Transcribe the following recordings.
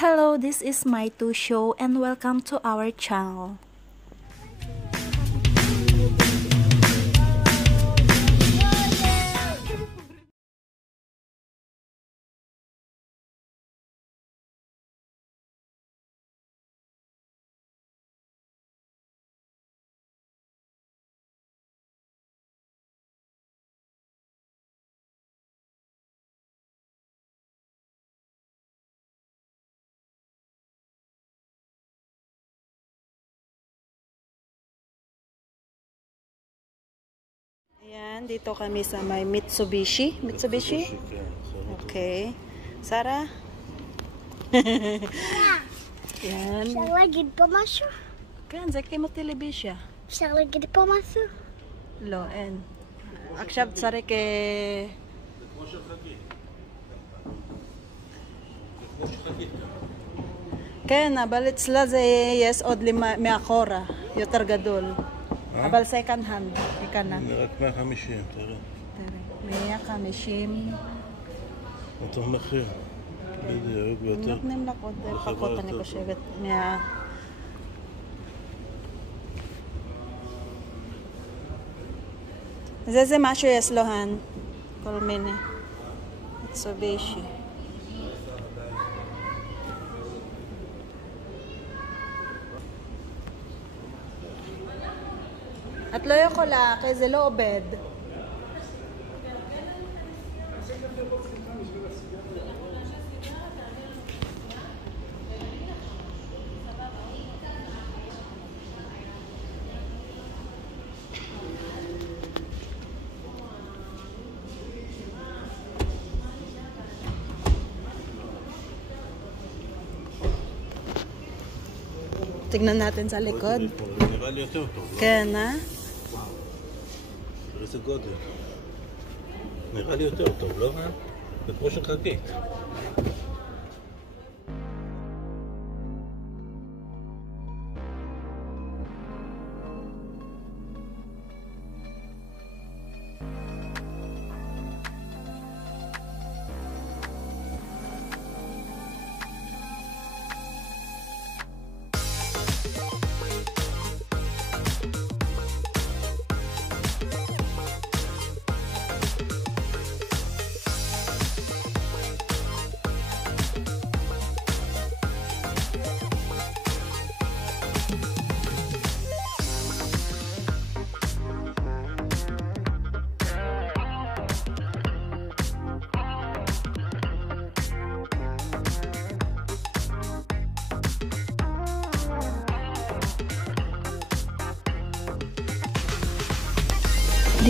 Hello, this is my 2 show and welcome to our channel. Ayan, dito kami sa may Mitsubishi. Mitsubishi? Okay. Sarah? Ayan. אפשר להגיד פה משהו? כן, זה כמו טלוויזיה. אפשר להגיד פה משהו? לא, אין. עכשיו צריך... כן, אבל אצלה זה יש עוד מאחורה, יותר גדול. אבל סקנד הנד, יקנה. רק 150, תראה. 150. אותו מחיר. בדיוק, ויותר. נותנים לך עוד פחות, אני חושבת, זה מה שיש לו, כל מיני. Mitsubishi. את לא יכולה, כי זה לא עובד. tignan natin sa likod. נראה לי יותר טוב. כן, איזה גודל. נראה לי יותר טוב, לא? זה כמו של חגית.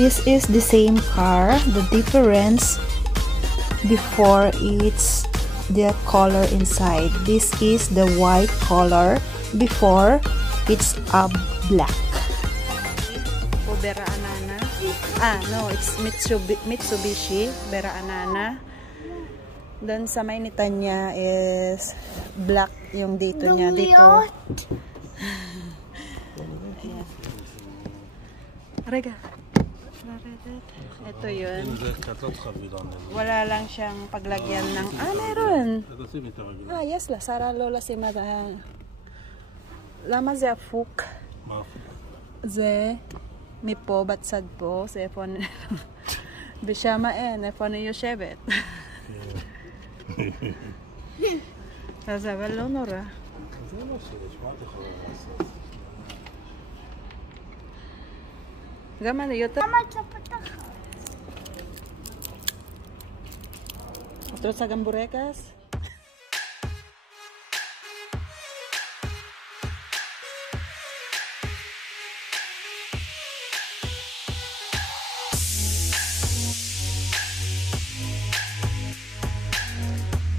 This is the same car. The difference before it's the color inside. This is the white color. Before it's black. Bera Anana. No, it's Mitsubishi Bera Anana. Then sa mainitan niya is black yung dito niya dito. Rega. Ito yun. Wala lang siyang paglagyan ng... meron! יש לה, שרה לא לשים את ה... למה זה הפוך? מה הפוך? זה מפה בצד פה, זה איפה אני... ושם אין, איפה אני יושבת. אז אבל לא נורא. זה לא שיש, מה את יכולה לעשות? גם אני יותר... למה את לא פתחת? את רוצה גם בורקס?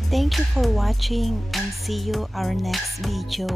Thank you for watching and see you our next video.